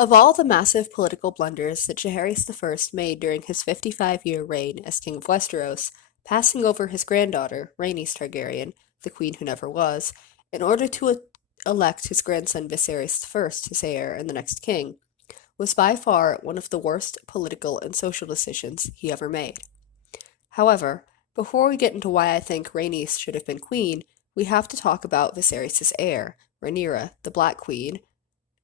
Of all the massive political blunders that Jaehaerys I made during his 55-year reign as King of Westeros, passing over his granddaughter, Rhaenys Targaryen, the queen who never was, in order to elect his grandson Viserys I his heir and the next king, was by far one of the worst political and social decisions he ever made. However, before we get into why I think Rhaenys should have been queen, we have to talk about Viserys' heir, Rhaenyra, the Black Queen,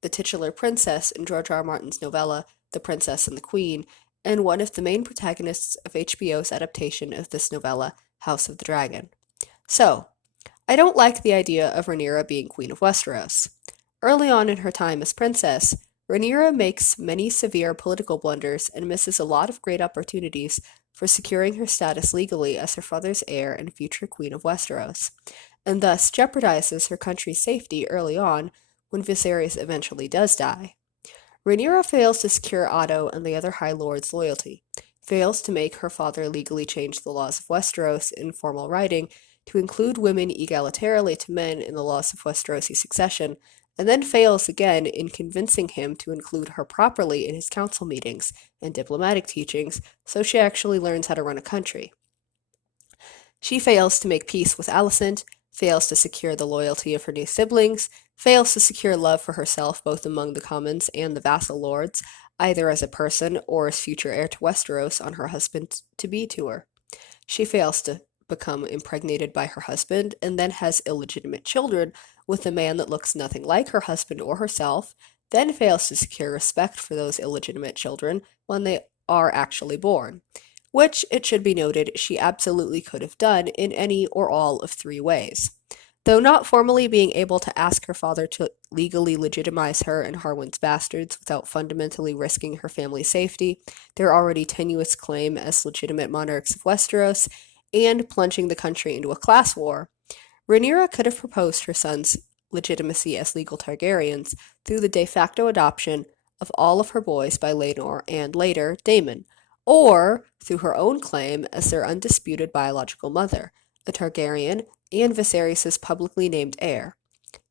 the titular princess in George R. R. Martin's novella The Princess and the Queen, and one of the main protagonists of HBO's adaptation of this novella, House of the Dragon. So, I don't like the idea of Rhaenyra being Queen of Westeros. Early on in her time as princess, Rhaenyra makes many severe political blunders and misses a lot of great opportunities for securing her status legally as her father's heir and future Queen of Westeros, and thus jeopardizes her country's safety early on when Viserys eventually does die. Rhaenyra fails to secure Otto and the other High Lords' loyalty, fails to make her father legally change the laws of Westeros in formal writing to include women egalitarily to men in the laws of Westerosi succession, and then fails again in convincing him to include her properly in his council meetings and diplomatic teachings so she actually learns how to run a country. She fails to make peace with Alicent, fails to secure the loyalty of her new siblings, fails to secure love for herself both among the commons and the vassal lords, either as a person or as future heir to Westeros on her husband-to-be to her. She fails to become impregnated by her husband and then has illegitimate children with a man that looks nothing like her husband or herself, then fails to secure respect for those illegitimate children when they are actually born, which, it should be noted, she absolutely could have done in any or all of three ways. Though not formally being able to ask her father to legally legitimize her and Harwin's bastards without fundamentally risking her family's safety, their already tenuous claim as legitimate monarchs of Westeros, and plunging the country into a class war, Rhaenyra could have proposed her son's legitimacy as legal Targaryens through the de facto adoption of all of her boys by Laenor and, later, Daemon, or through her own claim as their undisputed biological mother, a Targaryen and Viserys' publicly named heir.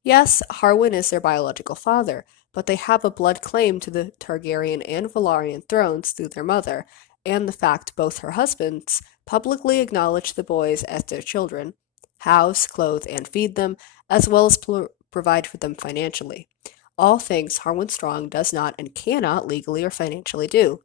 Yes, Harwin is their biological father, but they have a blood claim to the Targaryen and Valyrian thrones through their mother, and the fact both her husbands publicly acknowledge the boys as their children, house, clothe, and feed them, as well as provide for them financially. All things Harwin Strong does not and cannot legally or financially do.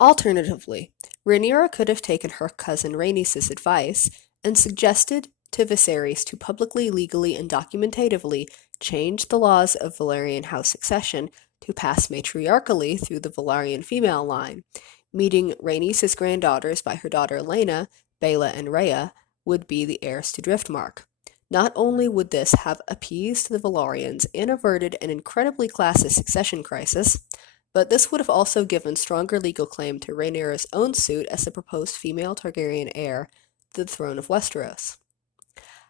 Alternatively, Rhaenyra could have taken her cousin Rhaenys' advice and suggested to Viserys to publicly, legally, and documentatively change the laws of Valyrian house succession to pass matriarchally through the Valyrian female line, meeting Rhaenys' granddaughters by her daughter Laena, Baela, and Rhea would be the heirs to Driftmark. Not only would this have appeased the Valyrians and averted an incredibly classist succession crisis, but this would have also given stronger legal claim to Rhaenyra's own suit as the proposed female Targaryen heir to the throne of Westeros.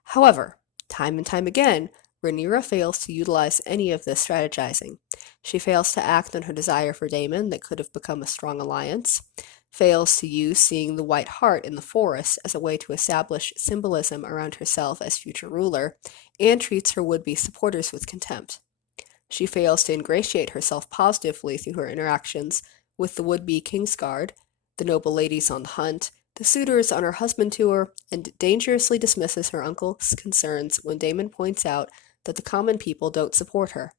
However, time and time again, Rhaenyra fails to utilize any of this strategizing. She fails to act on her desire for Daemon that could have become a strong alliance, fails to use seeing the white hart in the forest as a way to establish symbolism around herself as future ruler, and treats her would-be supporters with contempt. She fails to ingratiate herself positively through her interactions with the would-be Kingsguard, the noble ladies on the hunt, the suitors on her husband to her, and dangerously dismisses her uncle's concerns when Daemon points out that the common people don't support her.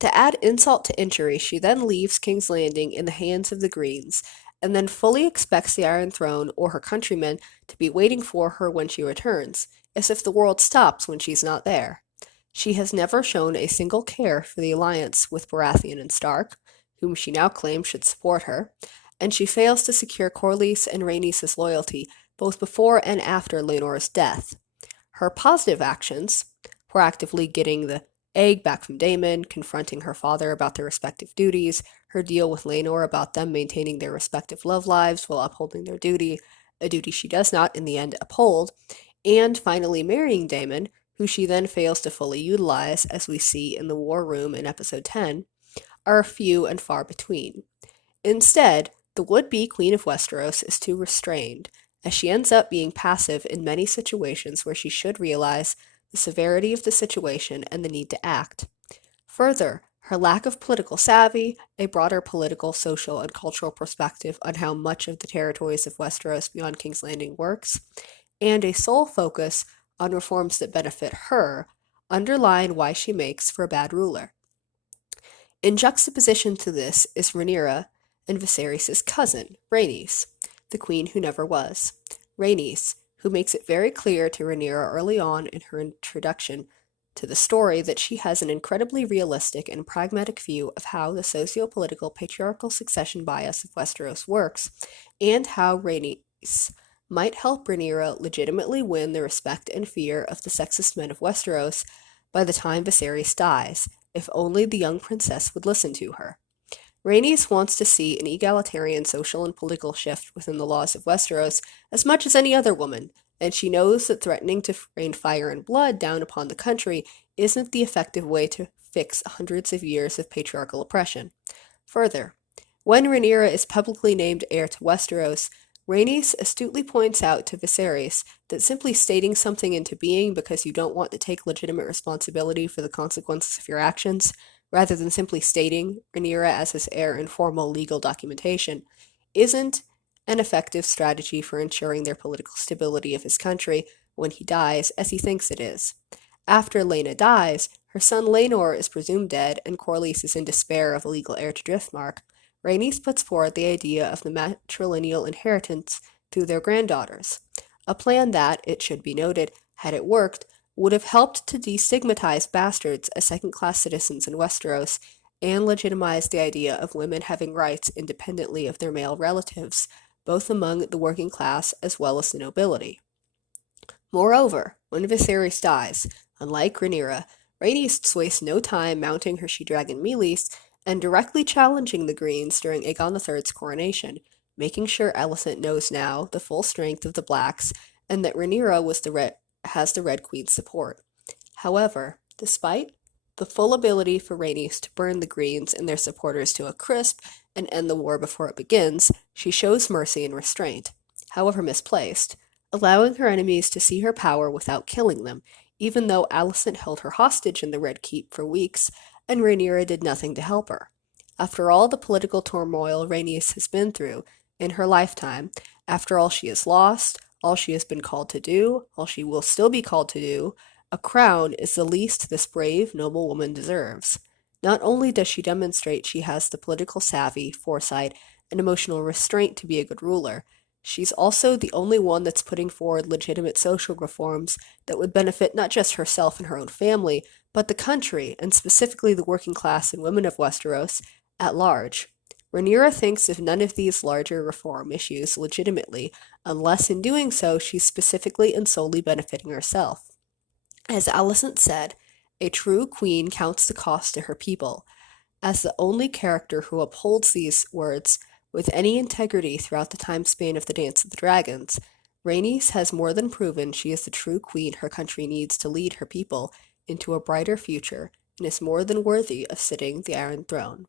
To add insult to injury, she then leaves King's Landing in the hands of the Greens, and then fully expects the Iron Throne or her countrymen to be waiting for her when she returns, as if the world stops when she's not there. She has never shown a single care for the alliance with Baratheon and Stark, whom she now claims should support her, and she fails to secure Corlys and Rhaenys' loyalty both before and after Laenor's death. Her positive actions, proactively getting the egg back from Daemon, confronting her father about their respective duties, her deal with Laenor about them maintaining their respective love lives while upholding their duty, a duty she does not in the end uphold, and finally marrying Daemon, who she then fails to fully utilize, as we see in the War Room in Episode 10, are few and far between. Instead, the would-be Queen of Westeros is too restrained, as she ends up being passive in many situations where she should realize the severity of the situation and the need to act. Further, Her lack of political savvy, a broader political, social, and cultural perspective on how much of the territories of Westeros beyond King's Landing works, and a sole focus on reforms that benefit her, underline why she makes for a bad ruler. In juxtaposition to this is Rhaenyra and Viserys' cousin, Rhaenys, the queen who never was. Rhaenys, who makes it very clear to Rhaenyra early on in her introduction to the story that she has an incredibly realistic and pragmatic view of how the socio-political patriarchal succession bias of Westeros works, and how Rhaenys might help Rhaenyra legitimately win the respect and fear of the sexist men of Westeros by the time Viserys dies, if only the young princess would listen to her. Rhaenys wants to see an egalitarian social and political shift within the laws of Westeros as much as any other woman, and she knows that threatening to rain fire and blood down upon the country isn't the effective way to fix hundreds of years of patriarchal oppression. Further, when Rhaenyra is publicly named heir to Westeros, Rhaenys astutely points out to Viserys that simply stating something into being because you don't want to take legitimate responsibility for the consequences of your actions, rather than simply stating Rhaenyra as his heir in formal legal documentation, isn't an effective strategy for ensuring their political stability of his country when he dies, as he thinks it is. After Laena dies, her son Laenor is presumed dead, and Corlys is in despair of a legal heir to Driftmark. Rhaenys puts forward the idea of the matrilineal inheritance through their granddaughters, a plan that, it should be noted, had it worked, would have helped to destigmatize bastards as second-class citizens in Westeros and legitimize the idea of women having rights independently of their male relatives, both among the working class as well as the nobility. Moreover, when Viserys dies, unlike Rhaenyra, Rhaenys wastes no time mounting her she-dragon Meleys and directly challenging the Greens during Aegon III's coronation, making sure Alicent knows now the full strength of the Blacks and that Rhaenyra has the Red Queen's support. However, despite the full ability for Rhaenys to burn the Greens and their supporters to a crisp and end the war before it begins, she shows mercy and restraint, however misplaced, allowing her enemies to see her power without killing them, even though Alicent held her hostage in the Red Keep for weeks, and Rhaenyra did nothing to help her. After all the political turmoil Rhaenys has been through in her lifetime, after all she has lost, all she has been called to do, all she will still be called to do, a crown is the least this brave, noble woman deserves. Not only does she demonstrate she has the political savvy, foresight, and emotional restraint to be a good ruler, she's also the only one that's putting forward legitimate social reforms that would benefit not just herself and her own family, but the country, and specifically the working class and women of Westeros at large. Rhaenyra thinks of none of these larger reform issues legitimately, unless in doing so she's specifically and solely benefiting herself. As Alicent said, a true queen counts the cost to her people. As the only character who upholds these words with any integrity throughout the time span of the Dance of the Dragons, Rhaenys has more than proven she is the true queen her country needs to lead her people into a brighter future and is more than worthy of sitting the Iron Throne.